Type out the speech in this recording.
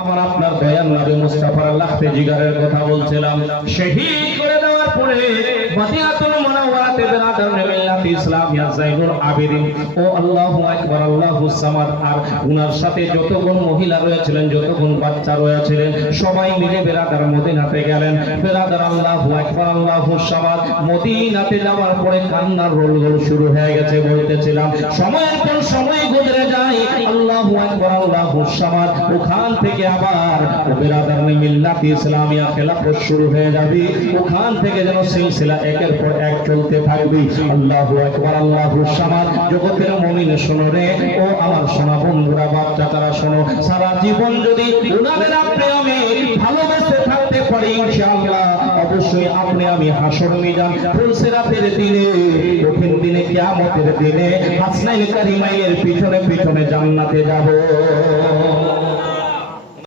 আমার আপনার দয়াল নবী মুস্তাফার লাখতে জিগারের কথা বলছিলাম। শহীদ করে দেওয়ার পরে মদিনাতুল মুনাওয়ারাতে বেরাদার মিল্লাত ইসলামিয়া যায়নুল আবেদিন ও আল্লাহু আকবার আল্লাহুস সামাদ আর উনার সাথে যতগুণ মহিলা রয়েছিলেন, যতগুণ বাচ্চা রয়েছিলেন, সবাই মিলে বেরাদার মদিনাতে গেলেন। বেরাদার আল্লাহু আকবার আল্লাহুস সামাদ মদিনাতে যাওয়ার পরে কান্নার রোল শুরু হয়ে গেছে। বলতেছিলাম সময়ের পর সময় গুজরে যায়, আল্লাহু আকবার আল্লাহুস সামাদ ওখান থেকে আবার বেরাদার মিল্লাত ইসলামিয়া খেলাফত শুরু হয়ে যাবে। ওখান থেকে যেন সিলসিলা একের পর এক চলতে থাকবে। আল্লাহু আকবার আল্লাহুস সামাদ। জগতের মুমিন শোনো রে, ও আমার সোনা বন্ধুরা, বাচ্চা তারা শোনো, সারা জীবন যদি উনাদের প্রেমে ভালোবেসে থাকতে পারি ইনশাআল্লাহ, অবশ্যই আপনি আমি হাসর মিজান ফুলসিরাতের দিনে, কঠিন দিনে, কিয়ামতের দিনে হাসনাইল কারিমাইনের পিছনে পিছনে জান্নাতে যাব।